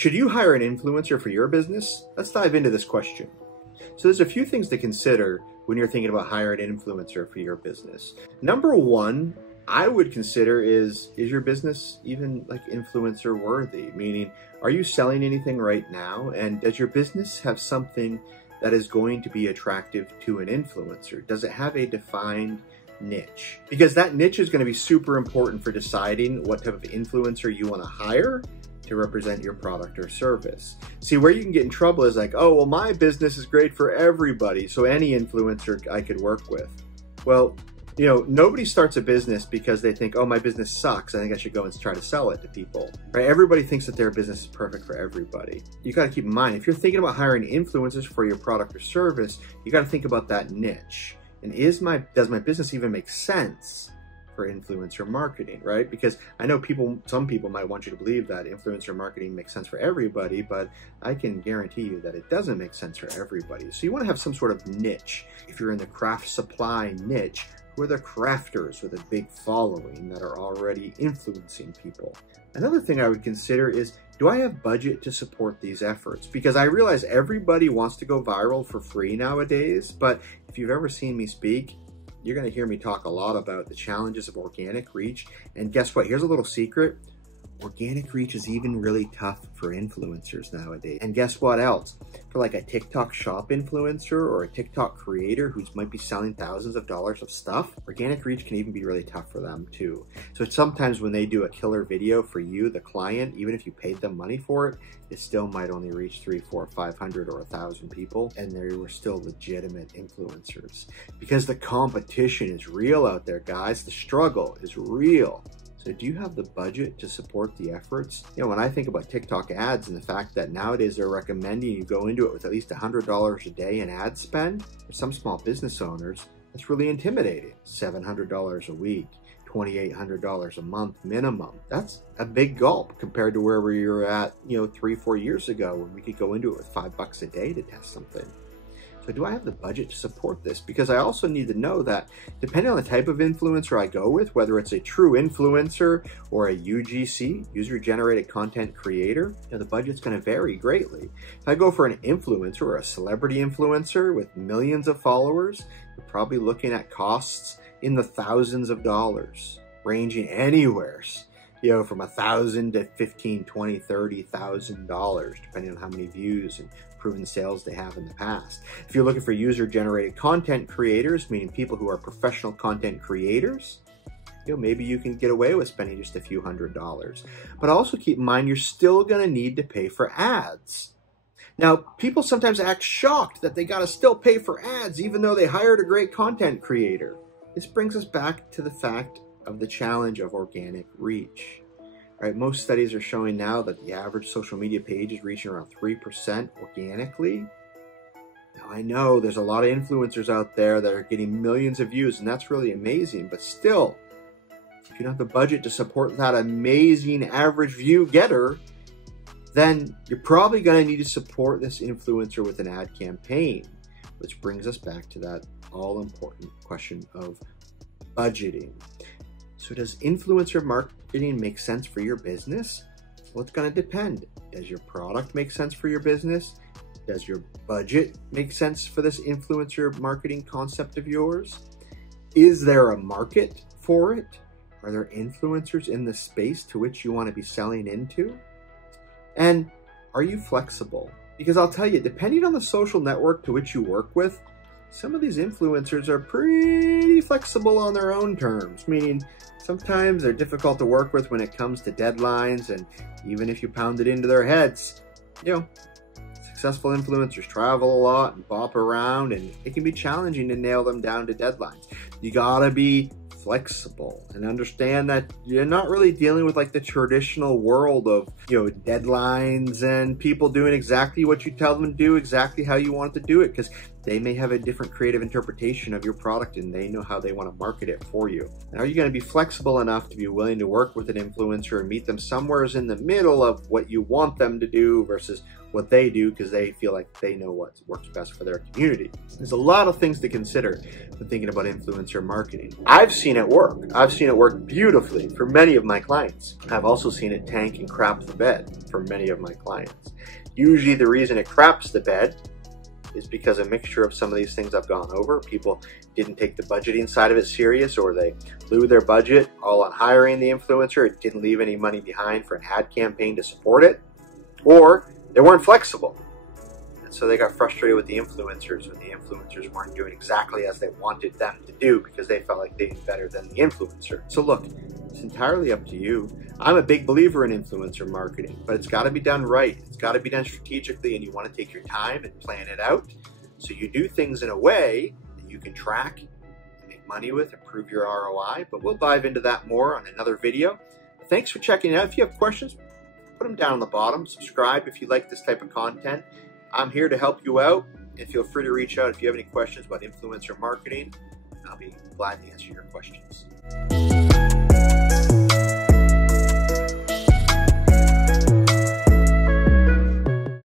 Should you hire an influencer for your business? Let's dive into this question. So there's a few things to consider when you're thinking about hiring an influencer for your business. Number one, I would consider is your business even like influencer worthy? Meaning, are you selling anything right now? And does your business have something that is going to be attractive to an influencer? Does it have a defined niche? Because that niche is going to be super important for deciding what type of influencer you want to hire to represent your product or service. See, where you can get in trouble is like, oh, well, my business is great for everybody, so any influencer I could work with. Well, you know, nobody starts a business because they think, oh, my business sucks, I think I should go and try to sell it to people, right? Everybody thinks that their business is perfect for everybody. You got to keep in mind, if you're thinking about hiring influencers for your product or service, you got to think about that niche. And does my business even make sense for influencer marketing, right? Because I know some people might want you to believe that influencer marketing makes sense for everybody, but I can guarantee you that it doesn't make sense for everybody. So you want to have some sort of niche. If you're in the craft supply niche, who are the crafters with a big following that are already influencing people? Another thing I would consider is, do I have budget to support these efforts? Because I realize everybody wants to go viral for free nowadays, but if you've ever seen me speak, you're going to hear me talk a lot about the challenges of organic reach. And guess what? Here's a little secret. Organic reach is even really tough for influencers nowadays. And guess what else? For like a TikTok shop influencer or a TikTok creator who might be selling thousands of dollars of stuff, organic reach can even be really tough for them too. So sometimes when they do a killer video for you, the client, even if you paid them money for it, it still might only reach 300, 400, 500 or 1,000 people, and they were still legitimate influencers. Because the competition is real out there, guys. The struggle is real. So do you have the budget to support the efforts? You know, when I think about TikTok ads and the fact that nowadays they're recommending you go into it with at least $100 a day in ad spend, for some small business owners, that's really intimidating. $700 a week, $2,800 a month minimum. That's a big gulp compared to where we were at, 3-4 years ago when we could go into it with $5 a day to test something. So do I have the budget to support this? Because I also need to know that depending on the type of influencer I go with, whether it's a true influencer or a UGC, user-generated content creator, the budget's going to vary greatly. If I go for an influencer or a celebrity influencer with millions of followers, you're probably looking at costs in the thousands of dollars, ranging anywhere, from $1,000 to $15,000, $20,000, $30,000, depending on how many views and proven sales they have in the past. If you're looking for user-generated content creators, meaning people who are professional content creators, maybe you can get away with spending just a few $100s. But also keep in mind, you're still going to need to pay for ads. Now, people sometimes act shocked that they got to still pay for ads even though they hired a great content creator. This brings us back to the fact of the challenge of organic reach. Right, most studies are showing now that the average social media page is reaching around 3% organically. Now, I know there's a lot of influencers out there that are getting millions of views, and that's really amazing. But still, if you don't have the budget to support that amazing average view getter, then you're probably going to need to support this influencer with an ad campaign, which brings us back to that all-important question of budgeting. So does influencer marketing make sense for your business? Well, it's going to depend. Does your product make sense for your business? Does your budget make sense for this influencer marketing concept of yours? Is there a market for it? Are there influencers in the space to which you want to be selling into? And are you flexible? Because I'll tell you, depending on the social network to which you work with, some of these influencers are pretty flexible on their own terms, meaning sometimes they're difficult to work with when it comes to deadlines, and even if you pound it into their heads, successful influencers travel a lot and bop around, and it can be challenging to nail them down to deadlines. You gotta be flexible and understand that you're not really dealing with like the traditional world of deadlines and people doing exactly what you tell them to do, exactly how you want to do it, because They may have a different creative interpretation of your product and they know how they want to market it for you. And are you going to be flexible enough to be willing to work with an influencer and meet them somewhere in the middle of what you want them to do versus what they do because they feel like they know what works best for their community? There's a lot of things to consider when thinking about influencer marketing. I've seen it work. I've seen it work beautifully for many of my clients. I've also seen it tank and crap the bed for many of my clients. Usually the reason it craps the bed is because a mixture of some of these things I've gone over. People didn't take the budgeting side of it serious, or they blew their budget all on hiring the influencer. It didn't leave any money behind for an ad campaign to support it, or they weren't flexible. And so they got frustrated with the influencers when the influencers weren't doing exactly as they wanted them to do because they felt like they knew better than the influencer. So look, it's entirely up to you. I'm a big believer in influencer marketing, but it's got to be done right. It's got to be done strategically, and you want to take your time and plan it out. So you do things in a way that you can track and make money with, improve your ROI, but we'll dive into that more on another video. Thanks for checking it out. If you have questions, put them down on the bottom. Subscribe if you like this type of content. I'm here to help you out, and feel free to reach out if you have any questions about influencer marketing. I'll be glad to answer your questions.